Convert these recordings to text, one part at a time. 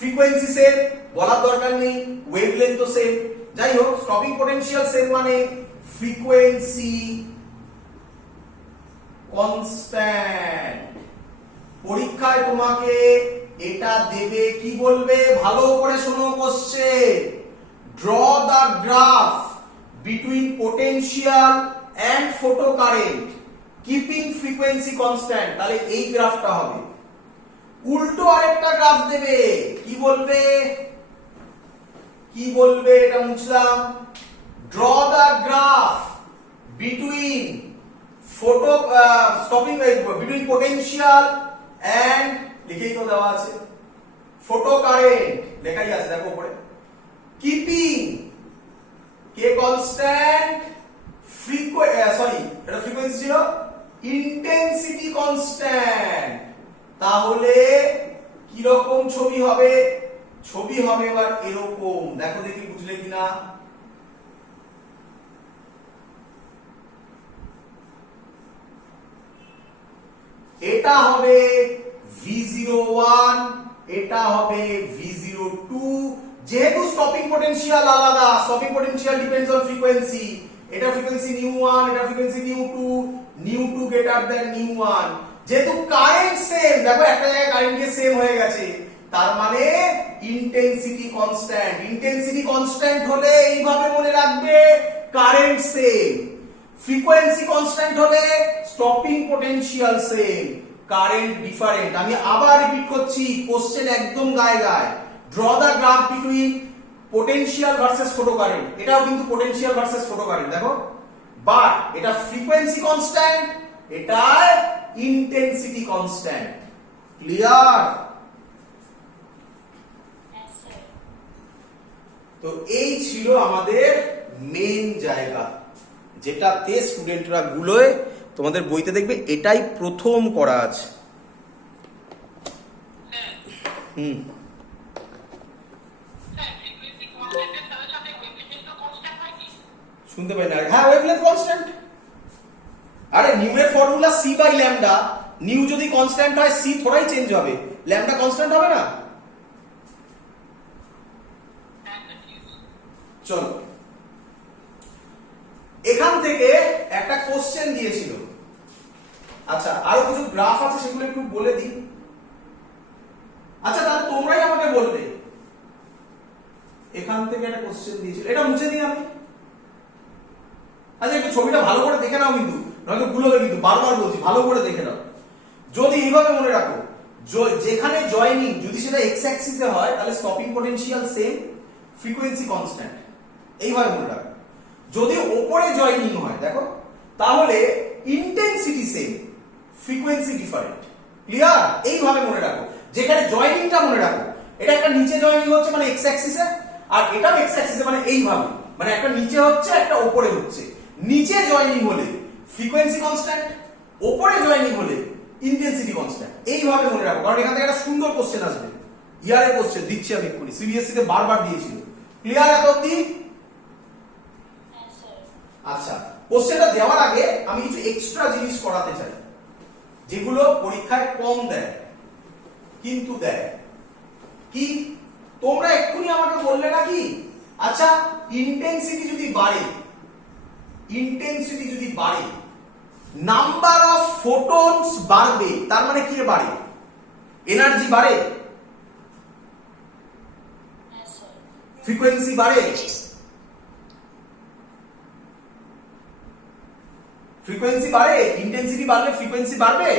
Frequency same, বলার দরকার নেই, ওয়েভলেন্থ তো সেম। যাই হোক, স্টপিং পোটেনশিয়াল সেম মানে ফ্রিকোয়েন্সি কনস্ট্যান্ট। পরীক্ষায় তোমাকে এটা দেবে, কি বলবে ভালো করে শোনো question, draw the graph between potential and photocurrent keeping frequency constant. তাহলে এই গ্রাফটা হবে। উল্টো আরেকটা গ্রাফ দেবে, কি বলবে, কি বলবে, এটা মুছলাম, draw the graph between photo stopping between potential and, লিখেই তো দেওয়া আছে, ফটো কারেন্ট লেখাই আছে দেখো উপরে, কিপিং কে কনস্ট্যান্ট, এটা ফ্রিকোয়েন্সি ছিল, ইন্টেন্সিটি কনস্ট্যান্ট। তাহলে কি রকম ছবি হবে? ছবি হবে এবার এরকম, দেখো দেখি বুঝলে কিনা। এটা হবে V01, এটা হবে V02। যেহেতু স্টপিং পোটেনশিয়াল আলাদা, stopping potential depends on frequency, এটা ফ্রিকোয়েন্সি নিউ1, এটা ফ্রিকোয়েন্সি নিউ2 গ্রেটার দ্যান নিউ1। যেহেতু কারেন্ট সেম, দেখো একটা জায়গায় কারেন্ট কে সেম হয়ে গেছে, তার মানে ইন্টেন্সিটি কনস্ট্যান্ট। ইন্টেন্সিটি কনস্ট্যান্ট হলে এইভাবে মনে রাখবে, কারেন্ট সেম। ফ্রিকোয়েন্সি কনস্ট্যান্ট হলে stopping potential same, current different. আমি আবার রিপিট করছি, কোশ্চেন একদম গায়ে গায়ে। Draw the graph between potential versus ফটোকারেন্ট, এটাও কিন্তু পোটেনশিয়াল ভার্সেস ফটোকারেন্ট দেখো, বাট এটা ফ্রিকোয়েন্সি কনস্ট্যান্ট, এটা ইন্টেন্সিটি কনস্ট্যান্ট। ক্লিয়ার? তো এই ছিল আমাদের মেইন জায়গা, যেটাতে স্টুডেন্টরা গুলোয় তোমাদের বইতে দেখবে এটাই প্রথম করা আছে। শুনতে পাই না? হ্যাঁ, ওয়েভলেন্থ কনস্ট্যান্ট। আরে নিউ এর formula c by lambda, nu যদি কনস্ট্যান্ট হয় c থোড়াই চেঞ্জ হবে, ল্যামডা কনস্ট্যান্ট হবে না। চলো, এখান থেকে একটা কোশ্চেন দিয়েছিল। আচ্ছা, আরো কিছু গ্রাফ আছে, সেগুলো একটু বলে দিই। আচ্ছা, তাহলে তোমরাই আমাকে বলবে, এখান থেকে একটা কোশ্চেন দিয়েছিল, এটা মুছে দিই আমি। আচ্ছা, একটু ছবিটা ভালো করে দেখে নাও, কিন্তু নয়তো ভুল হবে, কিন্তু বারবার বলছি ভালো করে দেখে নাও। যদি এইভাবে মনে রাখো, যেখানে জয়নিং যদি সেটা এক্স অ্যাক্সিসে হয়, তাহলে stopping potential same, frequency constant, এইভাবে মনে রাখো। যদি ওপরে জয়নিং হয় দেখো, তাহলে intensity same, frequency different. Clear? এইভাবে মনে রাখো, যেখানে জয়নিংটা মনে রাখো, এটা একটা নিচে জয়নিং হচ্ছে মানে এক্স অ্যাক্সিসে, আর এটাও এক্স অ্যাক্সিসে, মানে এইভাবে, মানে একটা নিচে হচ্ছে একটা উপরে হচ্ছে। নিচে জয়নিং হলে ফ্রিকোয়েন্সি কনস্ট্যান্ট, উপরে জয়নিং হলে ইন্টেন্সিটি কনস্ট্যান্ট। এইভাবে মনে রাখো, কারণ এখান থেকে একটা সুন্দর কোশ্চেন আসবে, ইয়ারের কোশ্চেন দিচ্ছি আমি এক্ষুনি, সিবিএসসি তে বারবার দিয়েছিল। ক্লিয়ার এত অবধি? আচ্ছা, কোশ্চেনটা দেওয়ার আগে আমি কিছু এক্সট্রা জিনিস করাতে চাই, যেগুলো পরীক্ষায় কম দেয় কিন্তু দেয়। কি? তোমরা এক্ষুনি আমাকে বললে নাকি, আচ্ছা ইন্টেন্সিটি যদি বাড়ে, ইন্টেন্সিটি যদি বাড়ে, নাম্বার অফ ফোটনস বাড়বে, তার মানে কি বাড়ে? এনার্জি বাড়ে, ফ্রিকোয়েন্সি বাড়ে, ফ্রিকোয়েন্সি বাড়ে, ইন্টেন্সিটি বাড়লে ফ্রিকোয়েন্সি বাড়বে।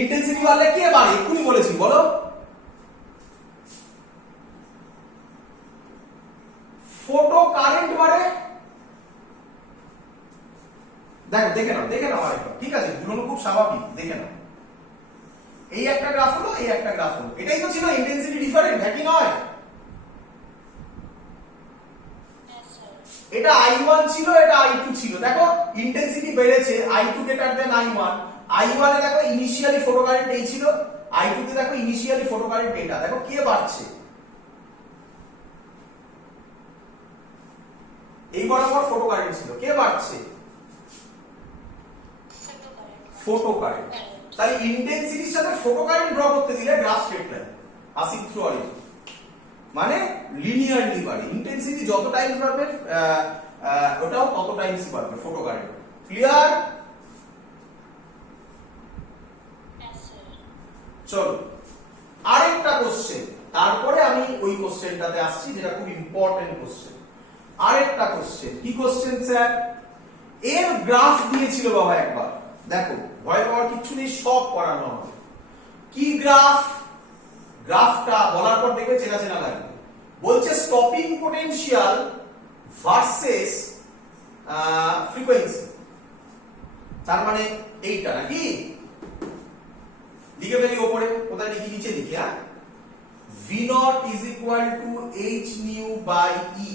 ইন্টেন্সিটি বাড়লে কি বাড়ে? এক্ষুনি বলেছি, বলো। ফটো কারেন্ট বাড়ে। দেখো, দেখে নাও, দেখে নাও আরেকবার, ঠিক আছে? ভুলানো খুব স্বাভাবিক, দেখে নাও। এই একটা গ্রাফ হলো, এই একটা গ্রাফ হলো, এটাই তো ছিল ইন্টেন্সিটি ডিফারেন্ট, একই নয়? এটা I1 ছিল, এটা I2 ছিল। দেখো ইন্টেন্সিটি বেড়েছে, I2 greater than I1। I1 এ দেখো ইনিশিয়ালি ফটোকারেন্ট এই ছিল, I2 তে দেখো ইনিশিয়ালি ফটোকারেন্ট এটা। দেখো কে বাড়ছে? এই বরাবর ফটোকারেন্ট ছিল, কে বাড়ছে? ফটোকারেন্ট। তাহলে ইন্টেন্সিটির সাথে ফোটোকারেন্ট ড্র করতে দিলে graph straight line passing through origin, মানে লিনিয়ারলি বাড়ে। ইন্টেন্সিটি যত টাইমস বাড়বে ওটাও তত টাইমস বাড়বে ফোটোকারেন্ট। ক্লিয়ার? চলো আরেকটা কোশ্চেন, তারপরে আমি ওই কোশ্চেনটাতে আসছি যেটা খুব ইম্পর্টেন্ট কোশ্চেন। আরেকটা কোশ্চেন, কি কোশ্চেন স্যার? এর গ্রাফ দিয়েছিল বাবা একবার, দেখো ভয় পাওয়ার কিছু নেই, সব করানো হবে। কি গ্রাফ? গ্রাফটা বলার পর দেখবে চেনা চেনা লাগবে। বলছে স্টপিং পোটেনশিয়াল ভার্সেস ফ্রিকোয়েন্সি, তার মানে এইটা নাকি? লিখে ফেলি ওপরে, কোথায় লিখি? নিচে লিখি। হ্যাঁ, v naught is equal to h nu by e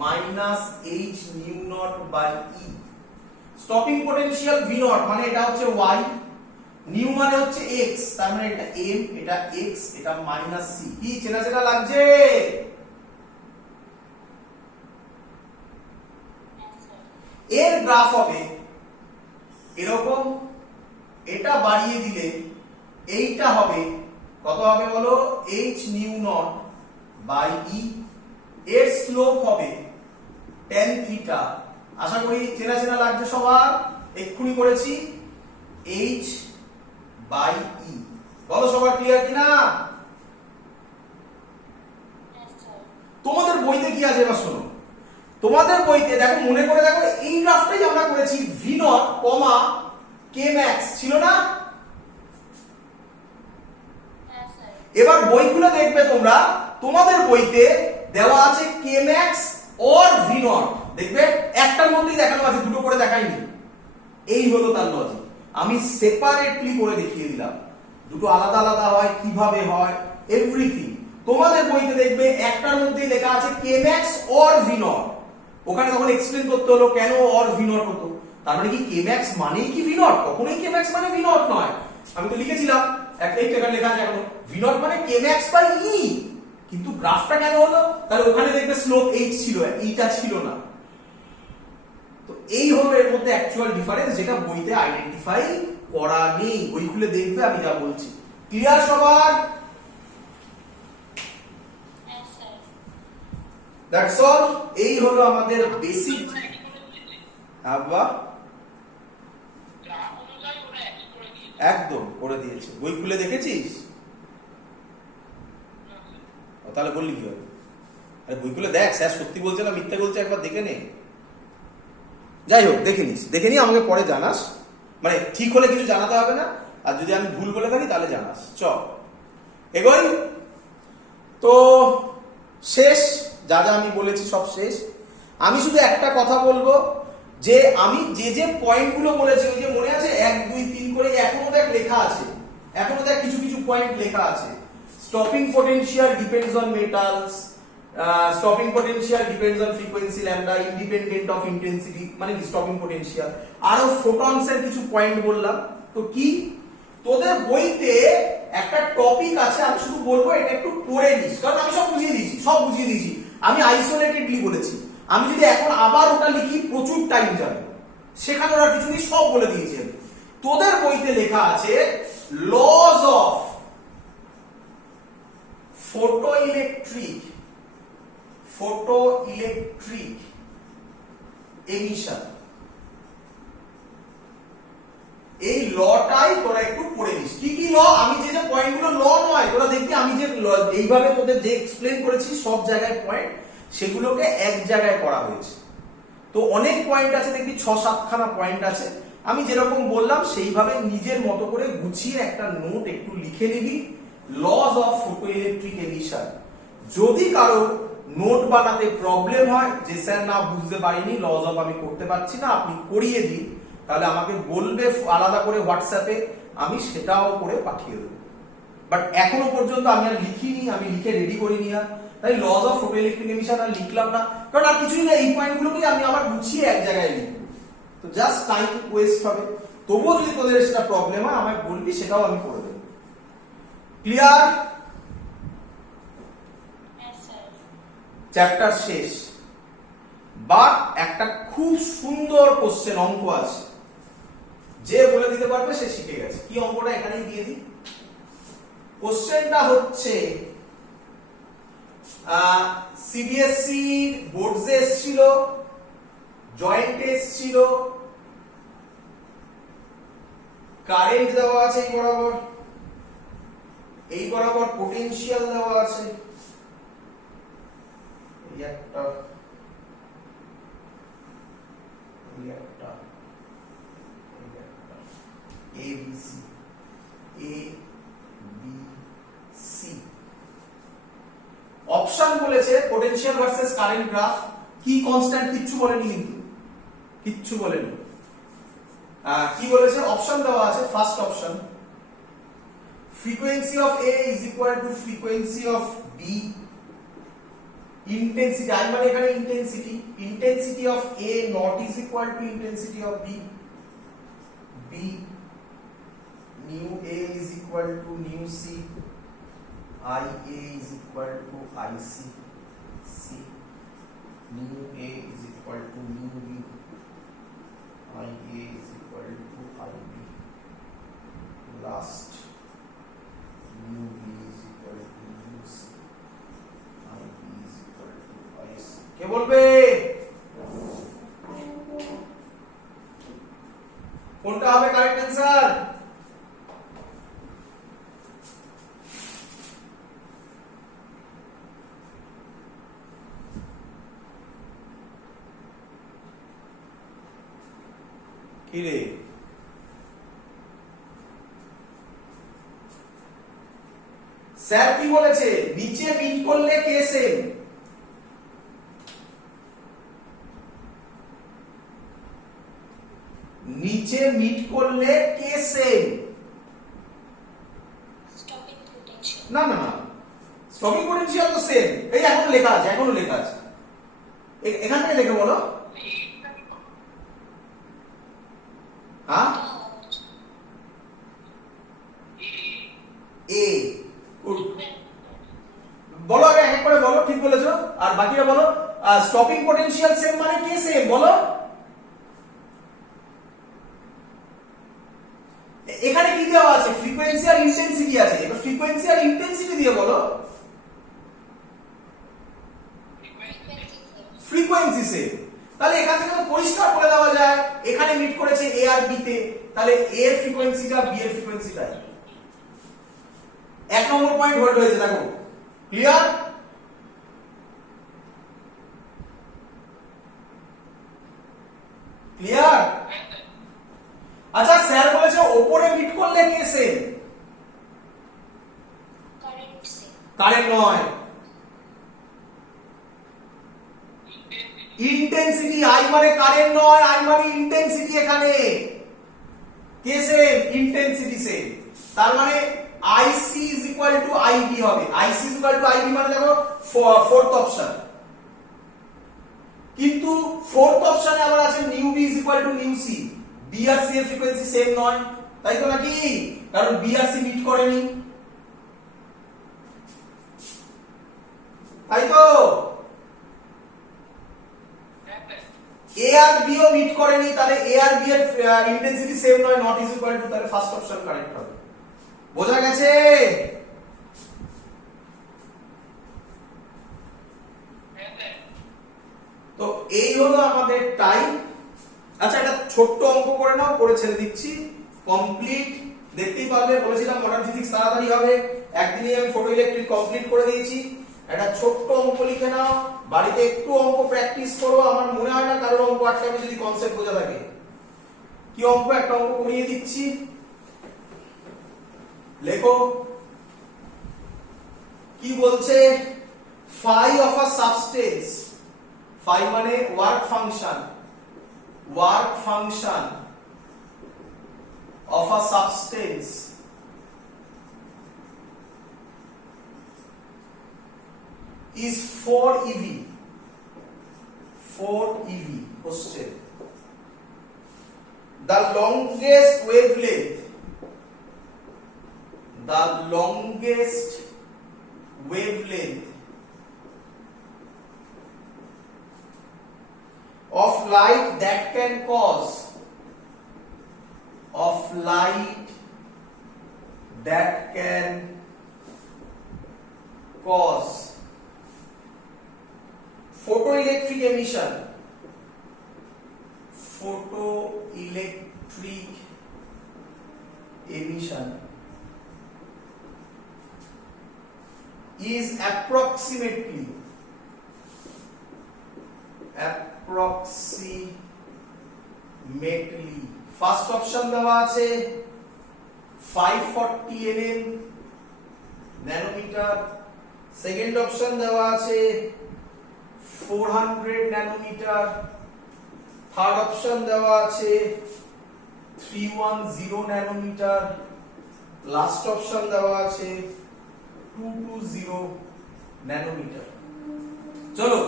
minus h nu naught by e। Stopping potential v naught মানে এটা হচ্ছে y, নিউ মানে হচ্ছে x, তার মানে এটা m, এটা x, এটা মাইনাস c। কি চেনা চেনা লাগছে? এর গ্রাফ হবে এরকম, এটা বাড়িয়ে দিলে এইটা হবে কত হবে বলো? h nu naught by e। এর স্লোপ হবে tan থিটা। আশা করি চেনা চেনা লাগছে সবার, এক্ষুনি করেছি, h by e। বলো সবার ক্লিয়ার কিনা? তোমাদের বইতে কি আছে এবার শোনো। তোমাদের বইতে দেখো, মনে করে দেখো, এই গ্রাফটাই আমরা করেছি v naught, k max ছিল না? এবার বই খুলে দেখবে তোমরা, তোমাদের বইতে দেওয়া আছে k max or v naught, দেখবে একটার মধ্যেই দেখানো আছে, দুটো করে দেখাইনি। এই হলো তার লজিক। আমি সেপারেটলি করে দেখিয়ে দিলাম দুটো আলাদা আলাদা হয়, কিভাবে হয়, এভরিথিং। তোমাদের বইতে দেখবে একটার মধ্যেই লেখা আছে k max or v naught। ওখানে তখন এক্সপ্লেন করতে হলো কেন or v naught হতো। তার মানে কি k max মানেই কি v naught? কখনোই k max মানে v naught নয়। আমি তো লিখেছিলাম, একটা লেখা আছে এখনো, v naught মানে k max by e। কিন্তু গ্রাফটা কেন হলো? তাহলে ওখানে দেখবে স্লোপ h ছিল, এইটা ছিল না। তো এই হলো এর মধ্যে অ্যাকচুয়াল ডিফারেন্স, যেটা বইতে আইডেন্টিফাই করা নেই। বই খুলে দেখবে আমি যা বলছি। ক্লিয়ার সবার? That's all. এই হলো আমাদের বেসিক। আবার একদম করে দিয়েছে, বই খুলে দেখেছিস? তাহলে বললি কি হবে? আরে বই খুলে দেখ, স্যার সত্যি বলছে না মিথ্যা বলছে, একবার দেখে নে। যাই হোক, দেখে নিস, দেখে নিয়ে আমাকে পরে জানাস। মানে ঠিক হলে কিছু জানাতে হবে না, আর যদি আমি ভুল বলে থাকি তাহলে জানাস। চল এগোই। তো শেষ, যা যা আমি বলেছি সব শেষ। আমি শুধু একটা কথা বলবো, যে আমি যে যে পয়েন্টগুলো বলেছি, ওই যে মনে আছে 1 2 3 করে, এখনো দেখ লেখা আছে, এখনো দেখ কিছু কিছু পয়েন্ট লেখা আছে। Stopping potential depends on metals, stopping potential depends on frequency lambda, independent of intensity, মানে কি স্টপিং পোটেনশিয়াল। আরো ফোটনস এর কিছু পয়েন্ট বললাম। তো কি তোদের বইতে একটা টপিক আছে, আমি শুধু বলবো এটা একটু পড়ে নিস, কারণ আমি সব বুঝিয়ে দিয়েছি। আমি আইসোলেটেডলি বলেছি। আমি যদি এখন আবার ওটা লিখি প্রচুর টাইম যাবে, সেখানে ওরা কিছু নেই, সব বলে দিয়েছি আমি। তোদের বইতে লেখা আছে লজ অফ ফটোইলেকট্রিক এমিশন। এই লটাই তোরা একটু পড়ে নিস। কি কি ল? আমি যে যে পয়েন্টগুলো ল নয়, তোরা দেখবি আমি যে এইভাবে তোদের যে এক্সপ্লেন করেছি সব জায়গায় পয়েন্ট, সেগুলোকে এক জায়গায় করা হয়েছে। তো অনেক পয়েন্ট আছে, দেখবি 6-7 খানা পয়েন্ট আছে। আমি যেরকম বললাম সেইভাবে নিজের মতো করে গুছিয়ে একটা নোট একটু লিখে নিবি, লজ অফ ফটোইলেকট্রিক এমিশন। যদি কারো নোট বানাতে প্রবলেম হয়, যে স্যার না বুঝতে পারিনি, লজ অফ আমি করতে পারছি না, আপনি করিয়ে দিন, তাহলে আমাকে বলবে আলাদা করে হোয়াটসঅ্যাপে, আমি সেটাও করে পাঠিয়ে দেবো। বাট এখনো পর্যন্ত আমি আর লিখিনি, আমি লিখে রেডি করিনি। আর তাই লজ অফ ফটোইলেকট্রিক এমিশন আর লিখলাম না, কারণ আর কিছুই না, এই পয়েন্টগুলোকে আমি আবার গুছিয়ে এক জায়গায় লিখবো, তো জাস্ট টাইম ওয়েস্ট হবে। তবুও যদি তোদের সেটা প্রবলেম হয় আমায় বলবি, সেটাও আমি করে দেবো। ক্লিয়ার? চ্যাপ্টার শেষ। বাট একটা খুব সুন্দর কোশ্চেন অঙ্ক আছে, যে বলে দিতে পারবে সে শিখে গেছে। কি অঙ্কটা এখানেই দিয়ে দিই। কোশ্চেনটা হচ্ছে সিবিএসসি বোর্ডসে এসেছিল, জয়েন্ট এসেছিল, কারেন্ট দেওয়া আছে এই বরাবর পোটেনশিয়াল দেওয়া আছে, এই একটা ABC অপশন বলেছে পোটেনশিয়াল ভার্সেস কারেন্ট গ্রাফ। কি কনস্ট্যান্ট কিচ্ছু বলেনি, কিন্তু কিচ্ছু বলেনি। কি বলেছে, অপশন দেওয়া আছে। First option, frequency of A is equal to frequency of B, intensity I মানে এখানে intensity of A not is equal to intensity of B, nu A is equal to nu C, I A is equal to I C, nu A is equal to nu B, I A is equal to I B, last nu B is equal to nu C, I B is equal to I C। কে বলবে কোনটা হবে correct answer? কি রে, sir কি বলেছে, নিচে meet করলে কে same? নিচে মিট করলে কে সেম? Stopping potential. না না না, স্টপিং পোটেনশিয়াল তো সেম। এই এখনো লেখা আছে এখান থেকে দেখে বলো। হ্যাঁ, এ বলো, আগে এক করে বলো, ঠিক বলেছো। আর বাকিটা বলো। স্টপিং পোটেনশিয়াল সেম মানে কে সেম বলো। এখানে কি দেওয়া আছে, ফ্রিকোয়েন্সি আর ইন্টেন্সিটি আছে। এবার ফ্রিকোয়েন্সি আর ইন্টেন্সিটি দিয়ে বলো। ফ্রিকোয়েন্সি সেম, তাহলে এখান থেকে তো পরিষ্কার করে দেওয়া যায় এখানে মিট করেছে এ আর বি তে, তাহলে এ এর ফ্রিকোয়েন্সিটা বি এর ফ্রিকোয়েন্সিটাই। এক নম্বর পয়েন্ট হোল্ড হয়েছে, দেখো ক্লিয়ার। ক্লিয়ার। আচ্ছা, স্যার বলেছে ওপরে মিট করলে কে সেম? কারেন্ট নয়, ইন্টেন্সিটি। আই মানে কারেন্ট নয়, আই মানে ইন্টেন্সিটি। এখানে কে সেম? Intensity same. তার মানে IC is equal to IB হবে। IC is equal to IB মানে দেখো ফোর্থ অপশন, কিন্তু ফোর্থ অপশনে আবার আছে nu B is equal to nu C. B আর সি এর ফ্রিকোয়েন্সি সেম নয়, তাই তো নাকি? কারণ বি আর সি মিট করেনি, তাই তো। এ আর বি ও মিট করেনি, তাহলে এ আর বি এর ইন্টেন্সিটি সেম নয়, নট ইজ ইকুয়াল টু, তাহলে ফার্স্ট অপশন কারেক্ট হবে। বোঝা গেছে? তো এই হলো আমাদের টাইম। আচ্ছা, এটা ছোট্ট অঙ্ক করে নাও, করে ছেড়ে দিচ্ছি। কমপ্লিট দেখতেই পারবে, বলেছিলাম মডার্ন ফিজিক্স তাড়াতাড়ি হবে। একদিনই আমি ফটো ইলেকট্রিক কমপ্লিট করে দিয়েছি। একটা ছোট্ট অঙ্ক লিখে নাও, বাড়িতে একটু অঙ্ক প্র্যাকটিস করো। আমার মনে হয় না কারোর অঙ্ক আটকাবে যদি কনসেপ্ট বোঝা থাকে। কি অঙ্ক? একটা অঙ্ক করিয়ে দিচ্ছি, লেখো। কি বলছে? phi of a substance, phi মানে work function of a substance is 4 eV। 4 eV question। The longest wavelength of light that can cause of light that can cause photoelectric emission is approximately first option দেওয়া আছে 540 nm nanometre, second option দেওয়া আছে 400 nanometre, third option দেওয়া আছে 310 nanometre, last option দেওয়া আছে 220 nanometre. চলো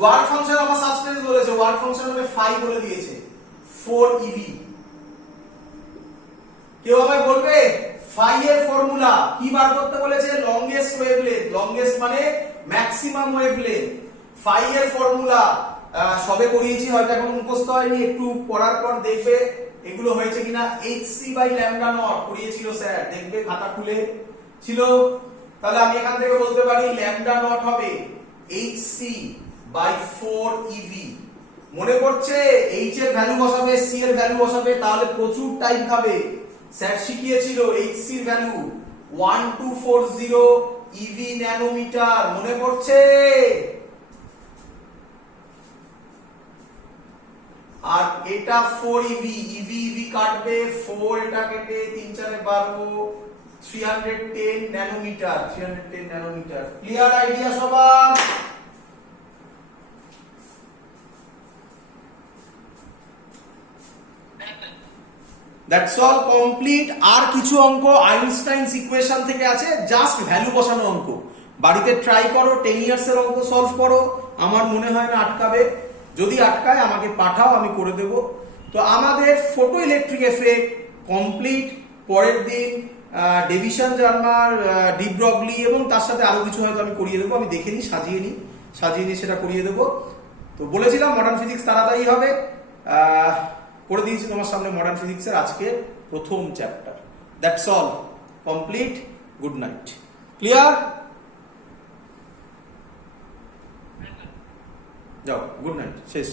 work function আমার সাবস্টেন্স বলেছে, ওয়ার্ক ফাংশন মানে 5 বলে দিয়েছে 4 eV। কেউ আবার বলবে 5 এর ফর্মুলা কি বার করতে বলেছে? লংগেস্ট ওয়েভলেন্থ, লংগেস্ট মানে ম্যাক্সিমাম ওয়েভলেন্থ। 5 এর ফর্মুলা সবে করিয়েছি, হয়তো এখন মুখস্থ হয়নি, একটু পড়ার পর দেখবে এগুলো হয়েছে কিনা। hc/λ0 করিয়েছিল স্যার, দেখবে খাতা খুলে ছিল। তাহলে আমি এখান থেকে বলতে পারি λ0 হবে hc/4 eV। মনে পড়ছে h এর ভ্যালু বসাবে, c এর ভ্যালু বসাবে, তাহলে প্রচুর টাইম খাবে। স্যার শিখিয়েছিল hc এর ভ্যালু 1240 eV ন্যানোমিটার, মনে পড়ছে? আর এটা 4 eV, eV কাটবে 4, এটা কেটে 3 4 12, 310 ন্যানোমিটার, 310 ন্যানোমিটার। ক্লিয়ার আইডিয়া সবার? That's all, complete. আর কিছু অঙ্ক আইনস্টাইনস ইকুয়েশন থেকে আছে, জাস্ট ভ্যালু বসানো অঙ্ক। বাড়িতে ট্রাই করো, 10 ইয়ার্স এর অঙ্ক সলভ করো, আমার মনে হয় না আটকাবে। যদি আটকায় আমাকে পাঠাও, আমি করে দেব। তো আমাদের ফটো ইলেকট্রিক এফেক্ট কমপ্লিট। পরের দিন ডেভিশন জার্মার, ডি ব্রগলি এবং তার সাথে আরো কিছু হয়তো আমি করিয়ে দেবো। আমি দেখে নিই, সাজিয়ে নিই সেটা করিয়ে দেবো। তো বলেছিলাম মডার্ন ফিজিক্স তাড়াতাড়ি হবে, করে দিয়েছি তোমার সামনে মডার্ন ফিজিক্সের আজকে প্রথম chapter. That's all, complete. Good night. Clear? যাও, গুড নাইট, শেষ।